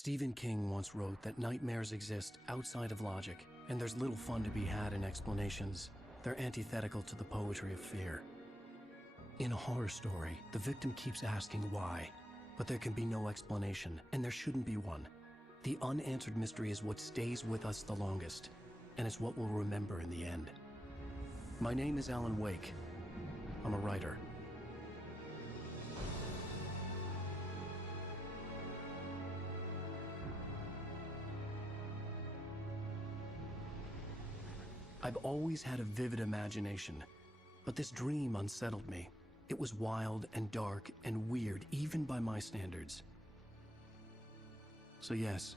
Stephen King once wrote that nightmares exist outside of logic, and there's little fun to be had in explanations. They're antithetical to the poetry of fear. In a horror story, the victim keeps asking why, but there can be no explanation, and there shouldn't be one. The unanswered mystery is what stays with us the longest, and it's what we'll remember in the end. My name is Alan Wake. I'm a writer. I've always had a vivid imagination, but this dream unsettled me. It was wild and dark and weird, even by my standards. So yes,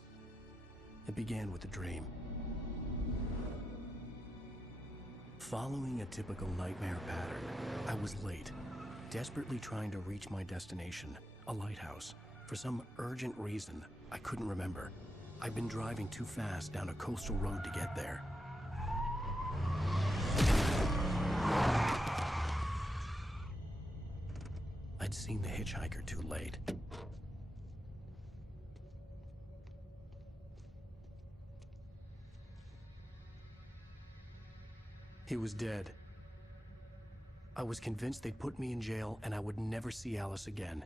it began with a dream. Following a typical nightmare pattern, I was late, desperately trying to reach my destination, a lighthouse. For some urgent reason, I couldn't remember. I'd been driving too fast down a coastal road to get there. I'd seen the hitchhiker too late. He was dead. I was convinced they'd put me in jail and I would never see Alice again.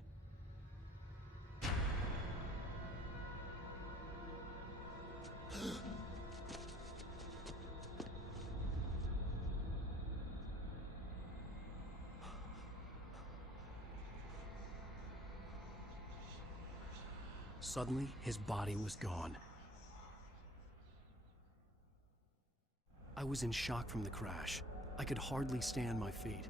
Suddenly, his body was gone. I was in shock from the crash. I could hardly stand my feet.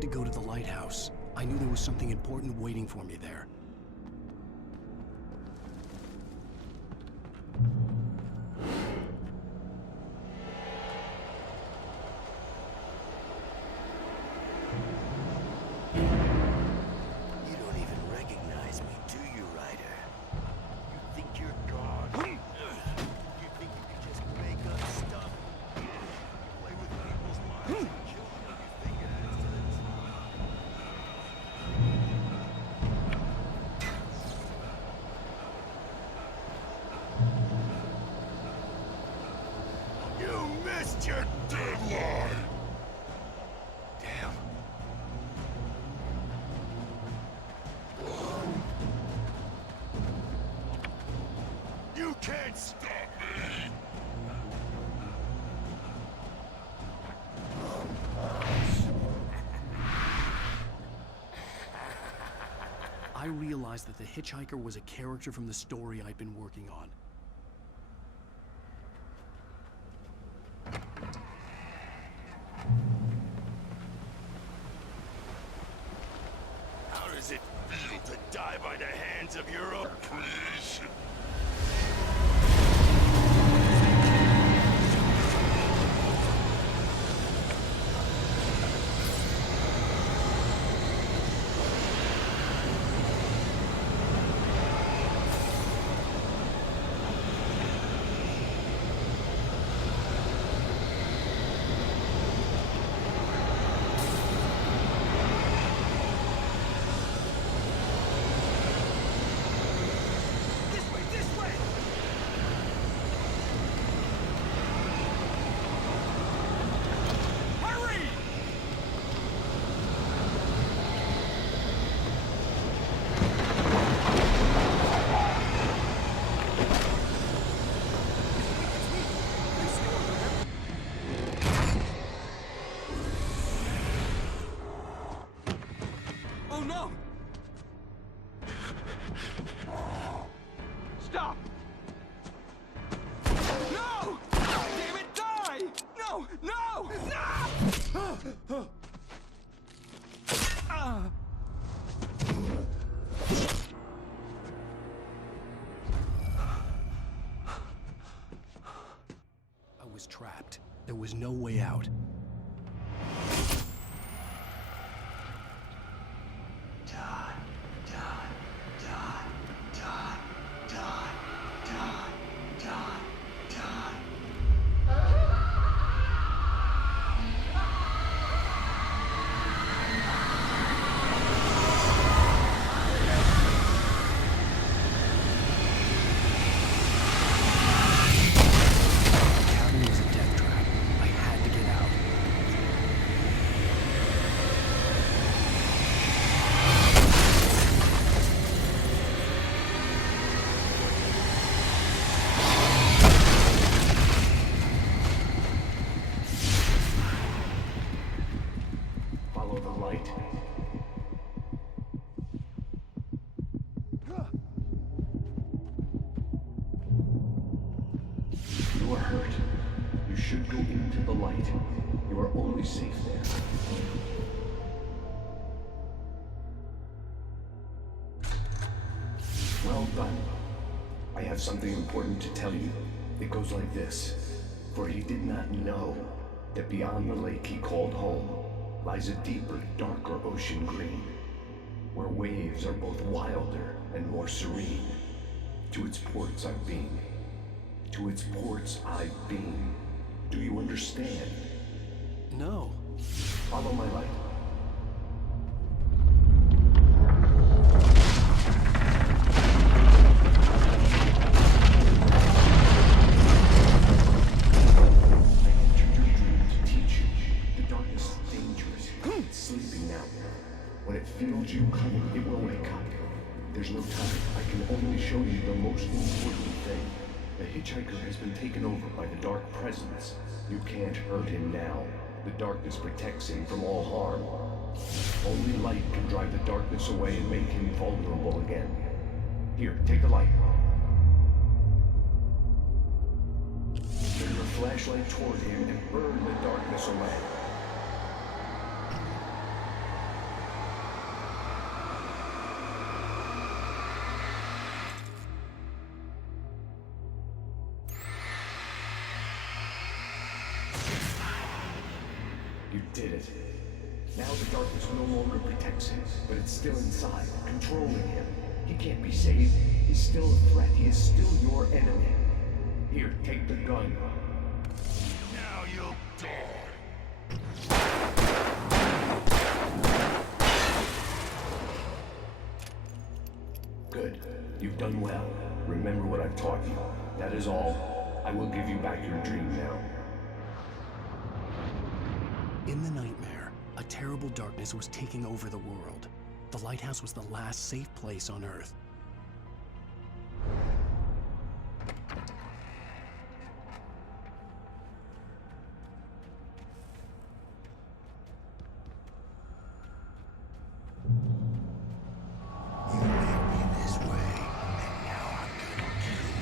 To go to the lighthouse. I knew there was something important waiting for me there. You don't even recognize me, do you, Ryder? You think you're God? You think you can just make up stuff? Play with people's minds and kill them when you think it is. You missed your deadline! Damn. You can't stop me! I realized that the hitchhiker was a character from the story I'd been working on. How does it feel to die by the hands of your own creation? This way! was trapped. There was no way out. You are hurt. You should go into the light. You are only safe there. Well done. I have something important to tell you. It goes like this. For he did not know that beyond the lake he called home lies a deeper, darker ocean green, where waves are both wilder and more serene. To its ports I've been. To its ports I've been. Do you understand? No. Follow my light. I entered your dream to teach you. The darkness is dangerous. It's sleeping now. When it feels you coming, it will wake up. There's no time. I can only show you the most important thing. The hitchhiker has been taken over by the dark presence. You can't hurt him now. The darkness protects him from all harm. Only light can drive the darkness away and make him vulnerable again. Here, take the light. Turn your flashlight toward him and burn the darkness away. You did it. Now the darkness no longer protects him, but it's still inside, controlling him. He can't be saved. He's still a threat. He is still your enemy. Here, take the gun. Now you'll die. Good. You've done well. Remember what I've taught you. That is all. I will give you back your dream now. In the nightmare, a terrible darkness was taking over the world. The lighthouse was the last safe place on Earth. You made me this way, and now I'm gonna kill you.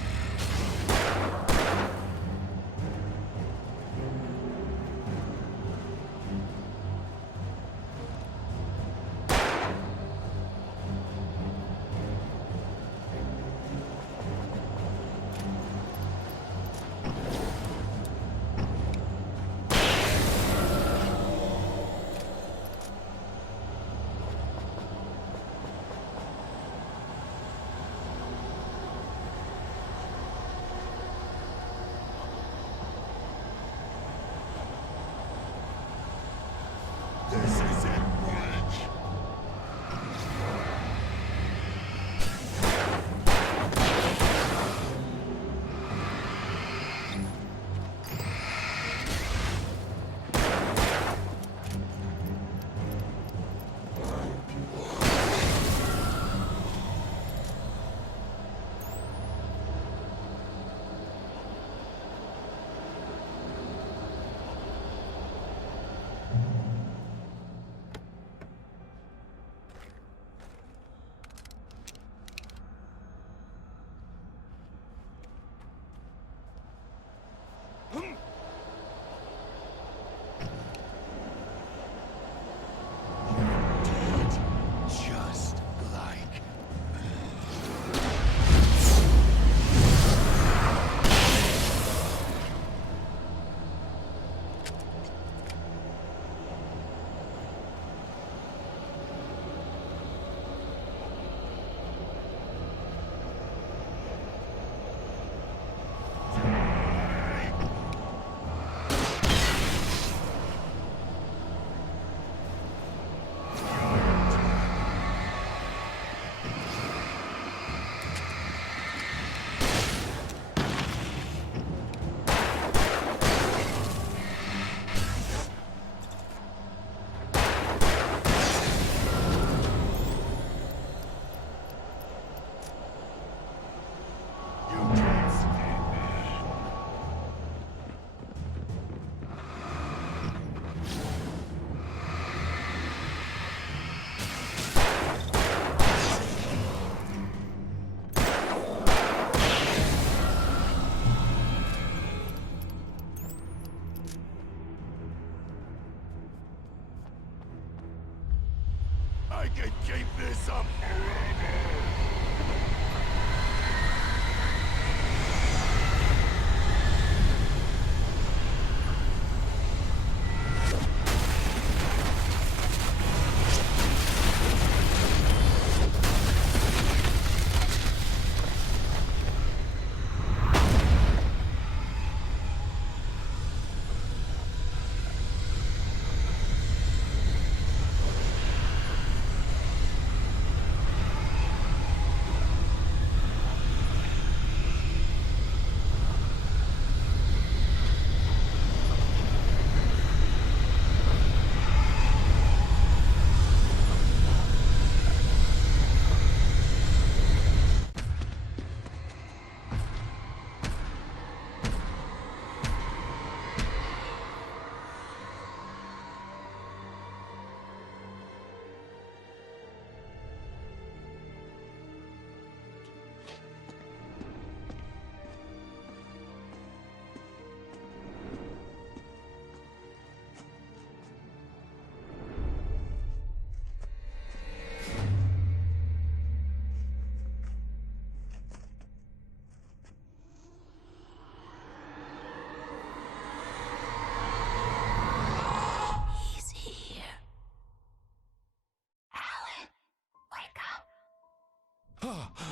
This is it, bitch. I can keep this up forever!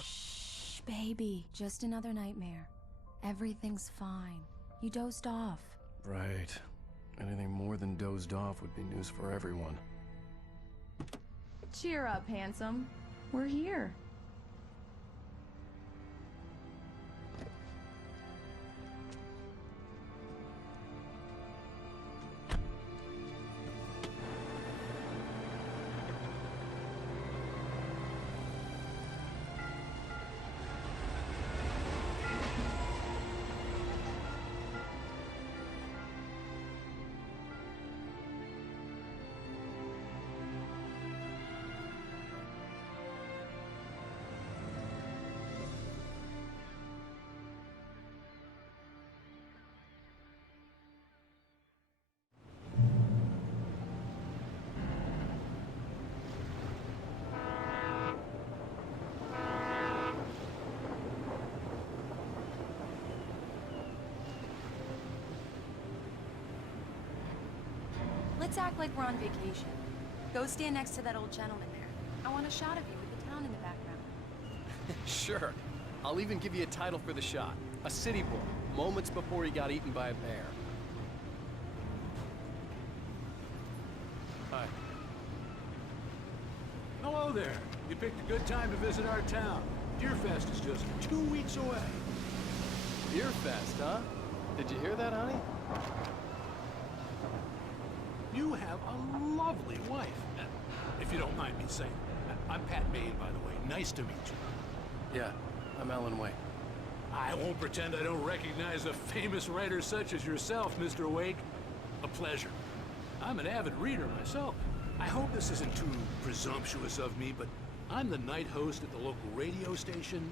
Shh, baby. Just another nightmare. Everything's fine. You dozed off. Right. Anything more than dozed off would be news for everyone. Cheer up, handsome. We're here. Let's act like we're on vacation. Go stand next to that old gentleman there. I want a shot of you with the town in the background. Sure. I'll even give you a title for the shot. A city boy, moments before he got eaten by a bear. Hi. Hello there. You picked a good time to visit our town. Deerfest is just 2 weeks away. Beer Fest, huh? Did you hear that, honey? You have a lovely wife. If you don't mind me saying. I'm Pat Maine, by the way. Nice to meet you. Yeah, I'm Alan Wake. I won't pretend I don't recognize a famous writer such as yourself, Mr. Wake. A pleasure. I'm an avid reader myself. I hope this isn't too presumptuous of me, but I'm the night host at the local radio station.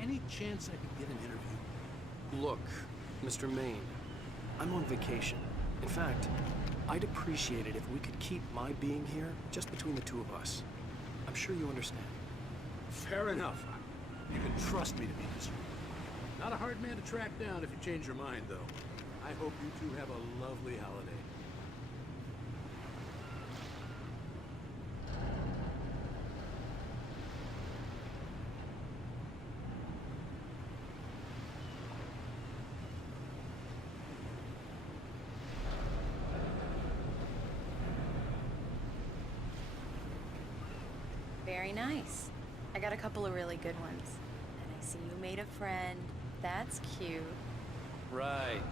Any chance I could get an interview? Look, Mr. Maine, I'm on vacation. In fact, I'd appreciate it if we could keep my being here just between the two of us. I'm sure you understand. Fair enough. You can trust me to be discreet. Not a hard man to track down if you change your mind, though. I hope you two have a lovely holiday. Very nice. I got a couple of really good ones. And I see you made a friend. That's cute. Right.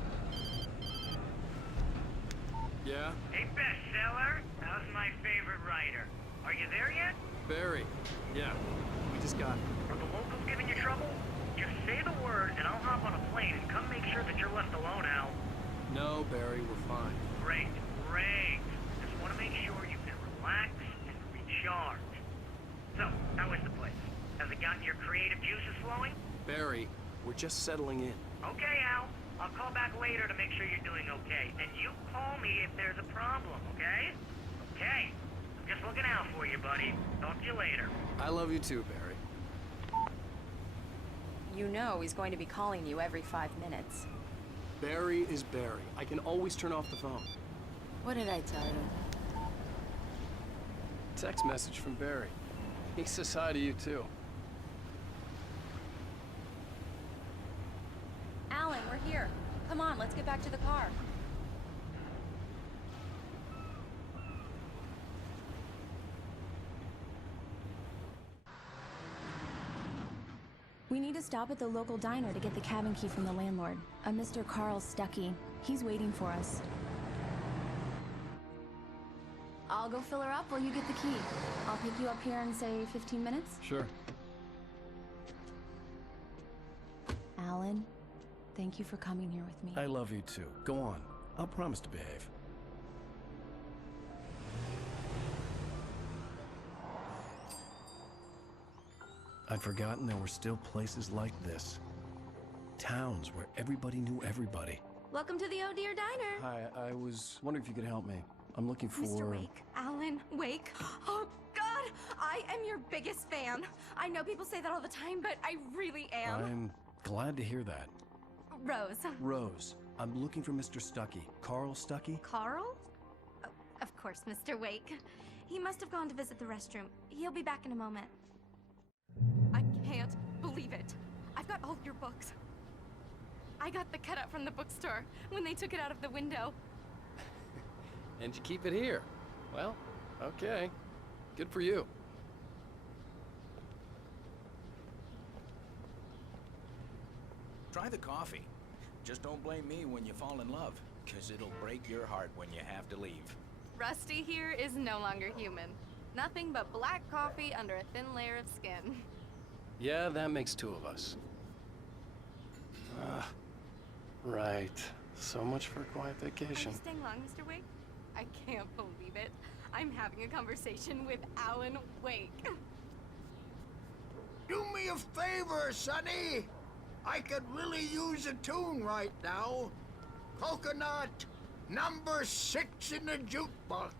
Yeah? Hey, bestseller, how's my favorite writer? Are you there yet? Barry. Yeah. We just got... Are the locals giving you trouble? Just say the word, and I'll hop on a plane and come make sure that you're left alone, Al. No, Barry, we're fine. Great, great. Just want to make sure you can relax and recharge. So, how is the place? Has it gotten your creative juices flowing? Barry, we're just settling in. Okay, Al. I'll call back later to make sure you're doing okay. And you call me if there's a problem, okay? Okay. Just looking out for you, buddy. Talk to you later. I love you too, Barry. You know he's going to be calling you every 5 minutes. Barry is Barry. I can always turn off the phone. What did I tell you? Text message from Barry. He says hi to you too. Alan, we're here. Come on, let's get back to the car. We need to stop at the local diner to get the cabin key from the landlord, a Mr. Carl Stuckey. He's waiting for us. I'll go fill her up while you get the key. I'll pick you up here in, say, 15 minutes? Sure. Alan, thank you for coming here with me. I love you too. Go on. I'll promise to behave. I'd forgotten there were still places like this. Towns where everybody knew everybody. Welcome to the Oh Dear Diner. Hi, I was wondering if you could help me. I'm looking for... Mr. Wake, Alan, Wake. Oh, God, I am your biggest fan. I know people say that all the time, but I really am. I'm glad to hear that. Rose. Rose, I'm looking for Mr. Stuckey. Carl Stuckey? Carl? Oh, of course, Mr. Wake. He must have gone to visit the restroom. He'll be back in a moment. I can't believe it. I've got all your books. I got the cutout from the bookstore when they took it out of the window. And you keep it here. Well, okay. Good for you. Try the coffee. Just don't blame me when you fall in love, 'cause it'll break your heart when you have to leave. Rusty here is no longer human. Nothing but black coffee under a thin layer of skin. Yeah, that makes 2 of us. Right. So much for a quiet Are vacation. you staying long, Mr. Wake? I can't believe it. I'm having a conversation with Alan Wake. Do me a favor, Sonny. I could really use a tune right now. Coconut, number 6 in the jukebox.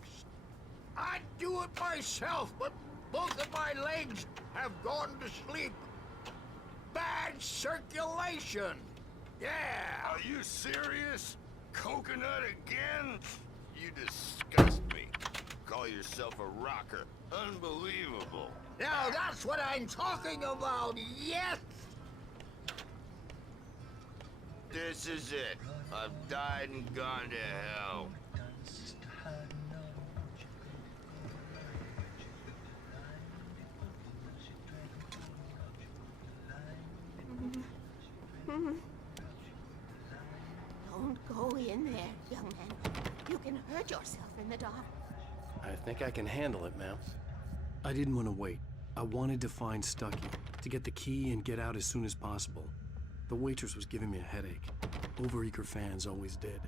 I'd do it myself, but both of my legs have gone to sleep. Bad circulation. Yeah. Are you serious? Coconut again? You disgust me. Call yourself a rocker. Unbelievable. Now that's what I'm talking about, yes! This is it. I've died and gone to hell. Don't go in there, young man. You can hurt yourself in the dark. I think I can handle it, ma'am. I didn't want to wait. I wanted to find Stuckey, to get the key and get out as soon as possible. The waitress was giving me a headache. Overeager fans always did.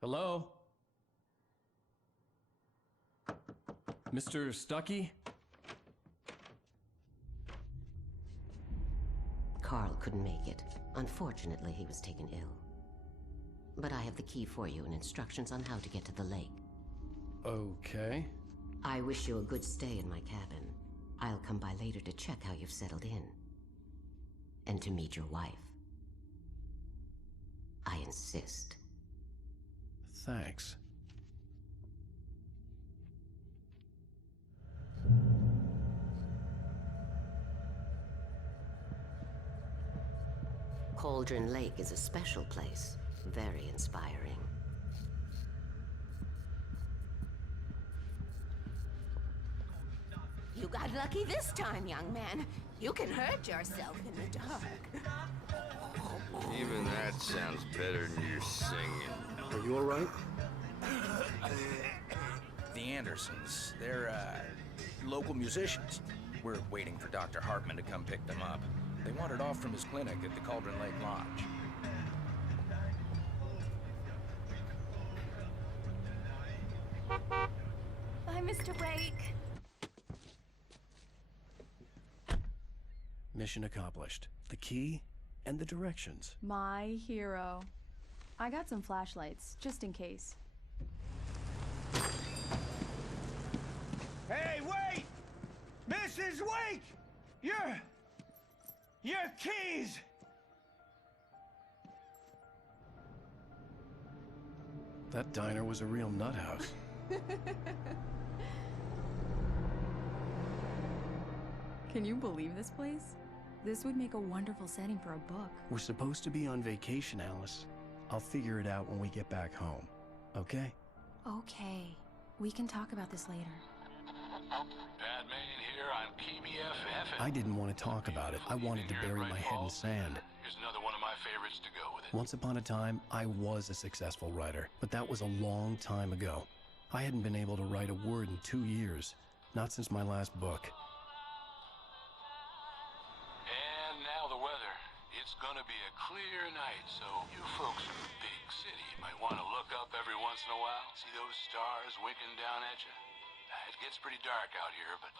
Hello? Mr. Stuckey? Carl couldn't make it. Unfortunately, he was taken ill. But I have the key for you and instructions on how to get to the lake. Okay. I wish you a good stay in my cabin. I'll come by later to check how you've settled in. And to meet your wife. I insist. Thanks. Cauldron Lake is a special place. Very inspiring. You got lucky this time, young man. You can hurt yourself in the dark. Even that sounds better than your singing. Are you all right? The Andersons, they're, local musicians. We're waiting for Dr. Hartman to come pick them up. They wandered off from his clinic at the Cauldron Lake Lodge. Bye, Mr. Wake. Mission accomplished. The key and the directions. My hero. I got some flashlights, just in case. Hey, wait! Mrs. Wake! Your keys! That diner was a real nut house. Can you believe this place? This would make a wonderful setting for a book. We're supposed to be on vacation, Alice. I'll figure it out when we get back home. Okay? Okay. We can talk about this later. Batman here, I'm KBFF. I didn't want to talk about it. I wanted to bury my head in sand. Here's another one of my favorites to go with it. Once upon a time, I was a successful writer, but that was a long time ago. I hadn't been able to write a word in 2 years, not since my last book. And now the weather. It's gonna be a clear night, so you folks in the big city might want to look up every once in a while. See those stars winking down at you? It gets pretty dark out here, but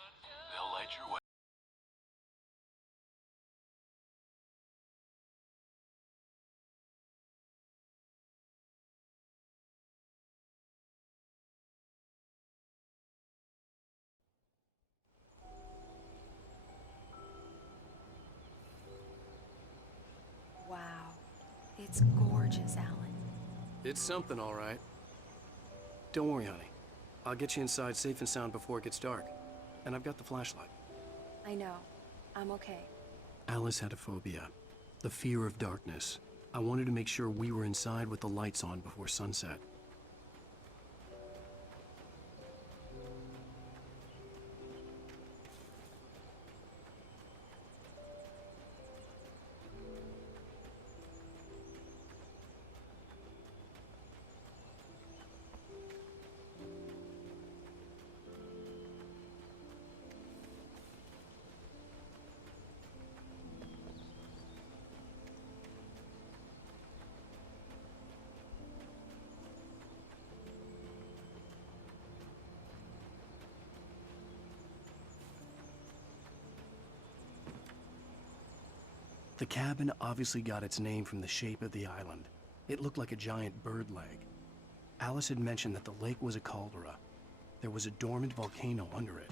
they'll light your way. Wow. It's gorgeous, Alan. It's something, all right. Don't worry, honey. I'll get you inside safe and sound before it gets dark. And I've got the flashlight. I know. I'm okay. Alice had a phobia, the fear of darkness. I wanted to make sure we were inside with the lights on before sunset. The cabin obviously got its name from the shape of the island. It looked like a giant bird leg. Alice had mentioned that the lake was a caldera. There was a dormant volcano under it.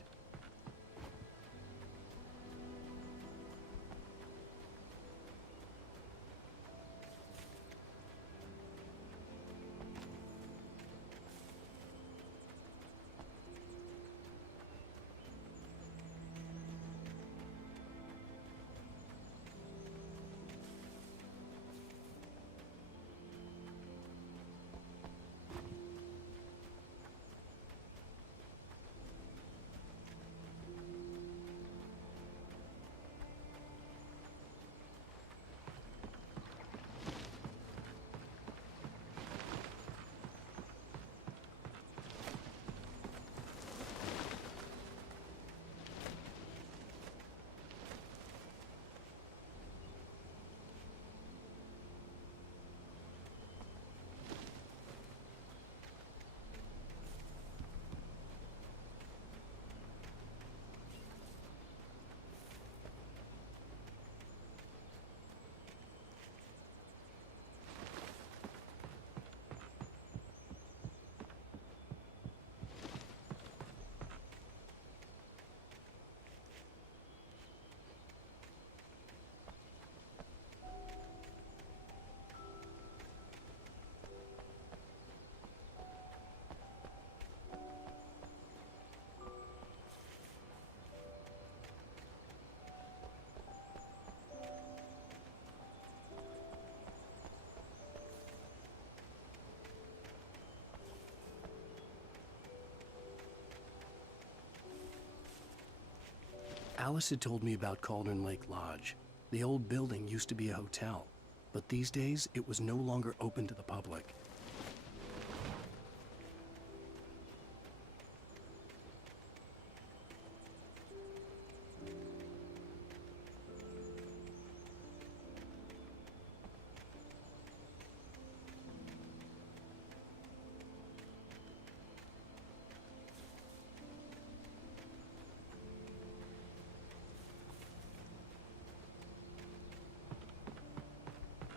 Alice had told me about Cauldron Lake Lodge. The old building used to be a hotel, but these days it was no longer open to the public.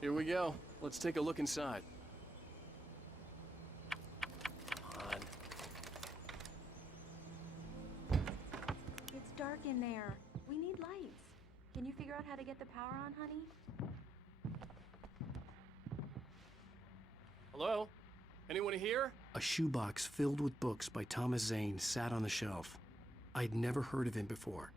Here we go. Let's take a look inside. figure out how to get the power on, honey? Hello? Anyone here? A shoebox filled with books by Thomas Zane sat on the shelf. I'd never heard of him before.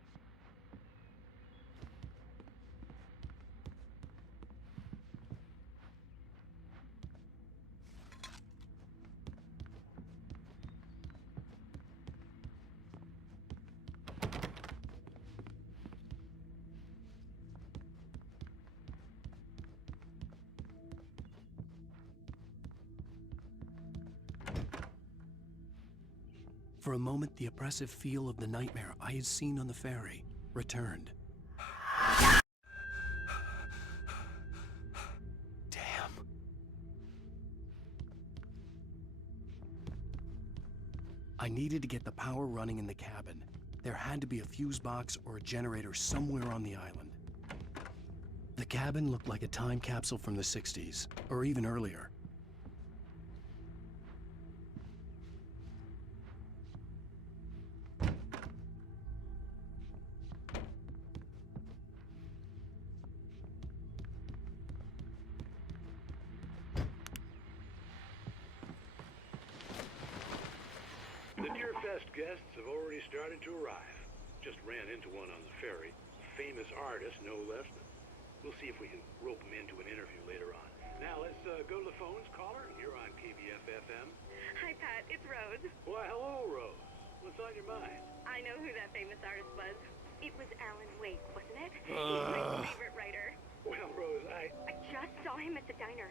For a moment, the oppressive feel of the nightmare I had seen on the ferry returned. Damn. I needed to get the power running in the cabin. There had to be a fuse box or a generator somewhere on the island. The cabin looked like a time capsule from the 60s, or even earlier. The Deer Fest guests have already started to arrive. Just ran into one on the ferry. Famous artist, no less. We'll see if we can rope him into an interview later on. Now let's go to the phones. Caller, you're on KBF-FM. Hi, Pat. It's Rose. Why, hello, Rose. What's on your mind? I know who that famous artist was. It was Alan Wake, wasn't it? He's my favorite writer. Well, Rose, I just saw him at the diner.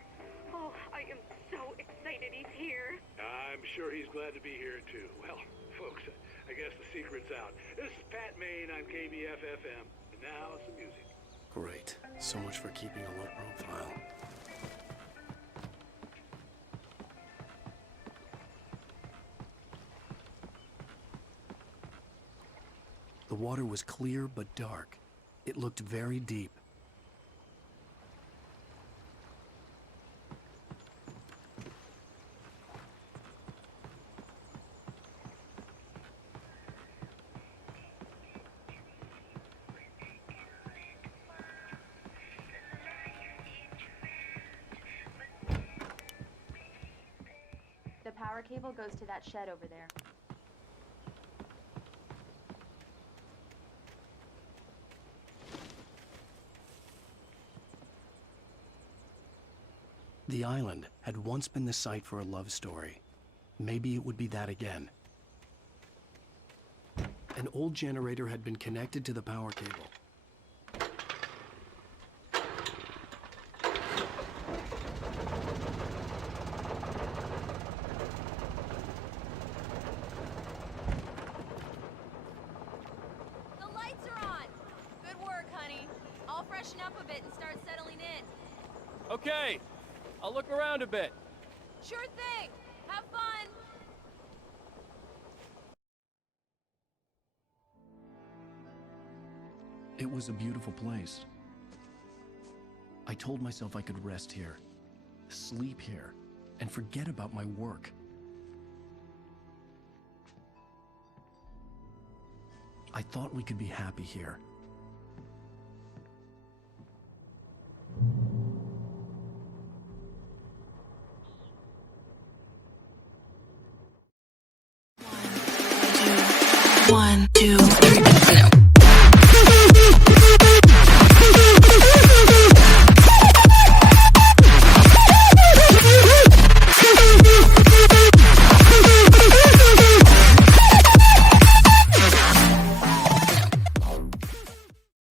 Oh, I am so excited he's here. I'm sure he's glad to be here, too. Well, folks, I guess the secret's out. This is Pat Maine on KBF-FM. And now, some music. Great. So much for keeping a low profile. The water was clear but dark. It looked very deep. The power cable goes to that shed over there. The island had once been the site for a love story. Maybe it would be that again. An old generator had been connected to the power cable. The lights are on! Good work, honey. I'll freshen up a bit and start settling in. Okay, I'll look around a bit. Sure thing! Have fun! It was a beautiful place. I told myself I could rest here, sleep here, and forget about my work. I thought we could be happy here.